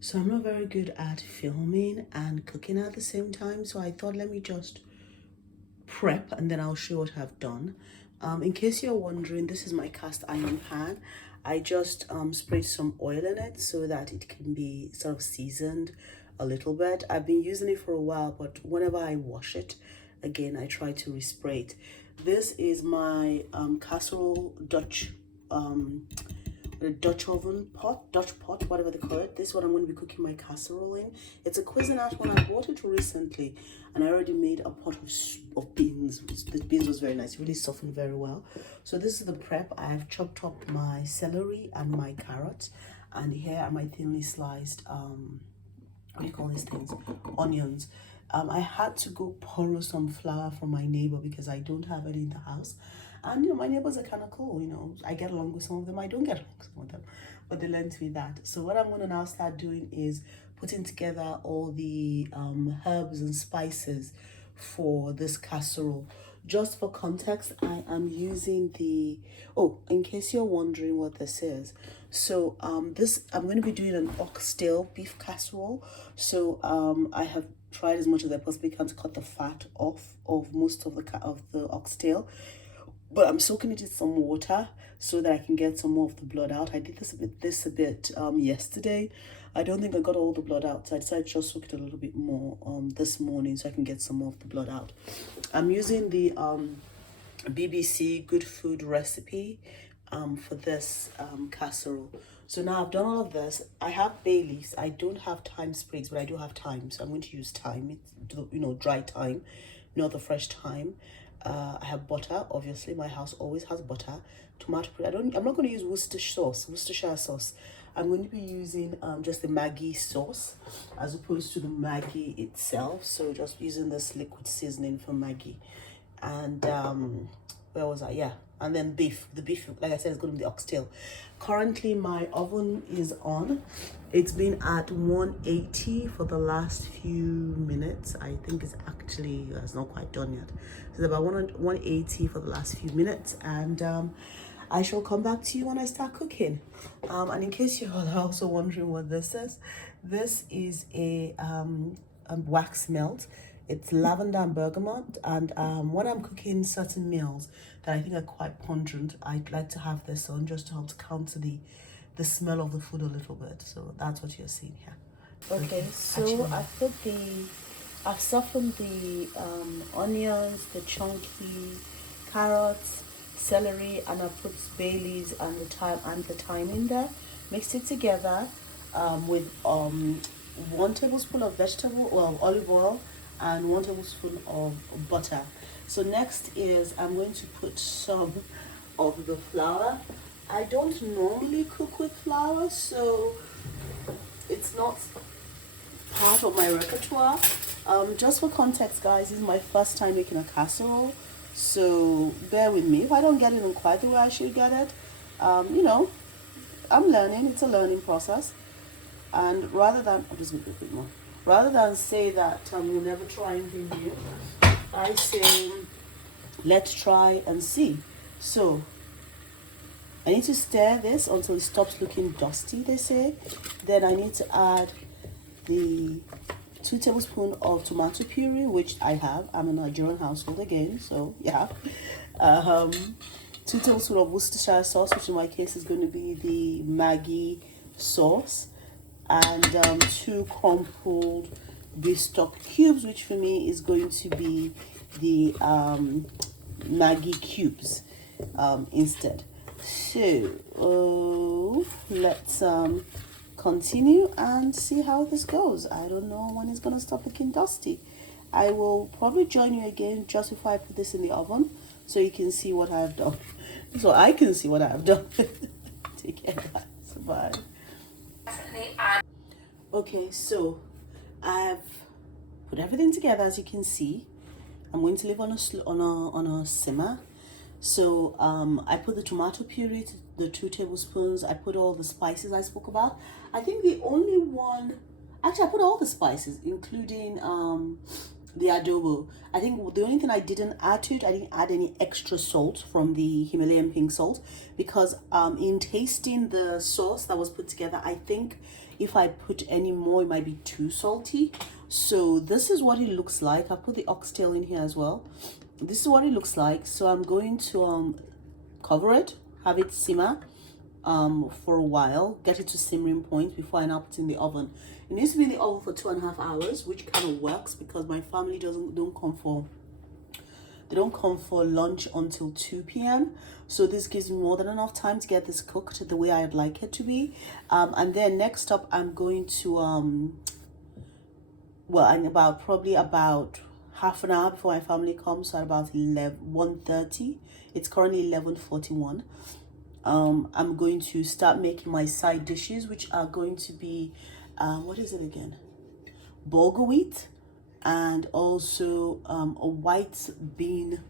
So I'm not very good at filming and cooking at the same time. So I thought, let me just prep and then I'll show what I've done. In case you're wondering, this is my cast iron pan. I just sprayed some oil in it so that it can be sort of seasoned a little bit. I've been using it for a while, but whenever I wash it, again, I try to respray it. This is my casserole a Dutch oven pot, Dutch pot, whatever they call it. This is what I'm going to be cooking my casserole in. It's a Cuisinart one. I bought it recently, and I already made a pot of beans. The beans was very nice, really softened very well. So this is the prep. I have chopped up my celery and my carrots, and here are my thinly sliced what do you call these things? Onions. I had to go borrow some flour from my neighbor because I don't have any in the house. And my neighbors are kind of cool. I get along with some of them. I don't get along with some of them, but they lent me that. So what I'm going to now start doing is putting together all the herbs and spices for this casserole. Just for context, I am using in case you're wondering what this is. So this, I'm going to be doing an oxtail beef casserole. So I have tried as much as I possibly can to cut the fat off of most of the oxtail, but I'm soaking it in some water so that I can get some more of the blood out. I did this a bit yesterday. I don't think I got all the blood out, so I decided to just soak it a little bit more this morning so I can get some more of the blood out. I'm using the BBC Good Food recipe for this casserole. So now I've done all of this. I have bay leaves. I don't have thyme sprigs, but I do have thyme, so I'm going to use thyme. It's dry thyme, not the fresh thyme. I have butter. Obviously, my house always has butter. Tomato paste. I'm not going to use Worcestershire sauce. I'm going to be using just the Maggi sauce as opposed to the Maggi itself. So just using this liquid seasoning for Maggi. And where was I? Yeah. And then beef. The beef, like I said, is going to be the oxtail. Currently, my oven is on. It's been at 180 for the last few minutes. I think it's not quite done yet. So it's about 180 for the last few minutes. And I shall come back to you when I start cooking. And in case you're also wondering what this is a wax melt. It's lavender and bergamot, and when I'm cooking certain meals that I think are quite pungent, I'd like to have this on just to help to counter the smell of the food a little bit. So that's what you're seeing here. Okay, so I've softened the onions, the chunky carrots, celery, and I put bay leaves and the thyme in there. Mixed it together with 1 tablespoon of olive oil and 1 tablespoon of butter. So next is I'm going to put some of the flour. I don't normally cook with flour, so it's not part of my repertoire. Just for context, guys, this is my first time making a casserole, so bear with me if I don't get it in quite the way I should get it. I'm learning. It's a learning process, and rather than I'll just make it a bit more. Rather than say that we'll never try anything new, I say let's try and see. So I need to stir this until it stops looking dusty, they say. Then I need to add the 2 tablespoons of tomato puree, which I have. I'm a Nigerian household again, so yeah. 2 tablespoons of Worcestershire sauce, which in my case is going to be the Maggi sauce, and 2 crumpled beef stock cubes, which for me is going to be the Maggi cubes instead. So let's continue and see how this goes. I don't know when it's gonna stop looking dusty. I will probably join you again just before I put this in the oven so you can see what I've done. So I can see what I've done. Take care, guys. Bye. Okay, so I've put everything together, as you can see. I'm going to leave on a simmer. So I put the tomato puree, the 2 tablespoons. I put all the spices I spoke about. I think the only one, actually I put all the spices, including the adobo. I think the only thing I didn't add to it, I didn't add any extra salt from the Himalayan pink salt, because in tasting the sauce that was put together, I think if I put any more, it might be too salty. So this is what it looks like. I put the oxtail in here as well. This is what it looks like. So I'm going to cover it, have it simmer for a while, get it to simmering point before I now put it in the oven. It needs to be in the oven for 2.5 hours, which kind of works because my family don't come for lunch until 2 p.m. So this gives me more than enough time to get this cooked the way I'd like it to be. And then next up, I'm going to well, in probably about half an hour before my family comes, so at about 1:30. It's currently 11:41. I'm going to start making my side dishes, which are going to be what is it again? Bulgur wheat, and also a white bean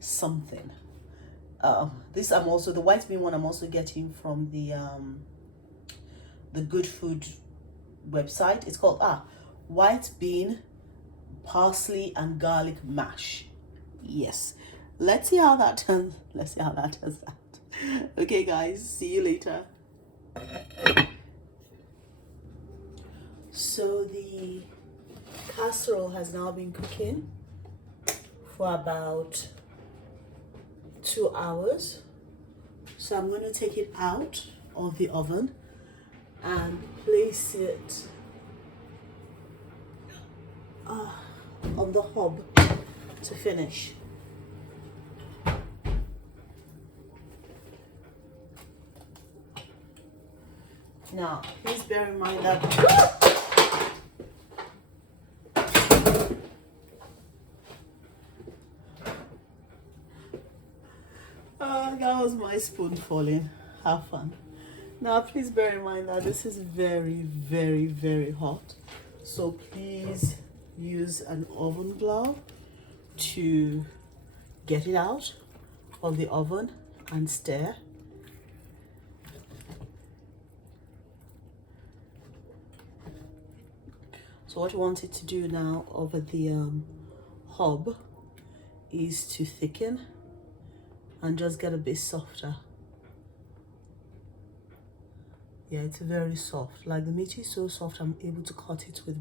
something. This I'm also, the white bean one I'm also getting from the Good Food website. It's called white bean, parsley and garlic mash. Yes, let's see how that turns. Let's see how that turns out. Okay guys, see you later. So the casserole has now been cooking for about 2 hours. So I'm going to take it out of the oven and place it on the hob to finish. Now, please bear in mind that that was my spoon falling. Have fun. Now, please bear in mind that this is very, very, very hot. So please use an oven glove to get it out of the oven and stir. So what you want it to do now over the hob is to thicken and just get a bit softer. Yeah, it's very soft. Like the meat is so soft, I'm able to cut it with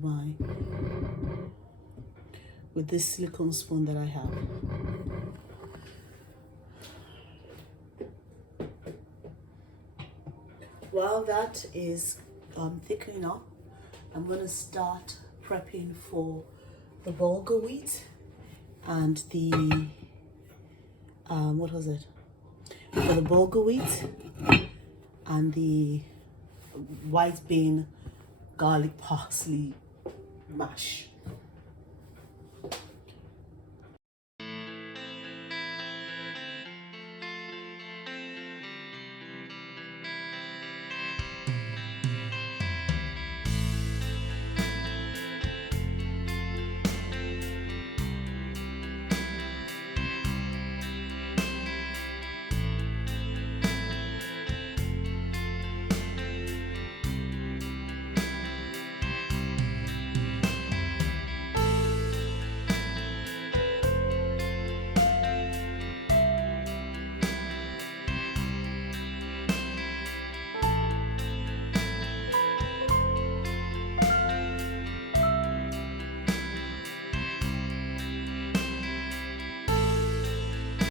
this silicone spoon that I have. While that is thickening up, I'm going to start prepping for the bulgur wheat and the what was it? For the bulgur wheat and the white bean garlic parsley mash.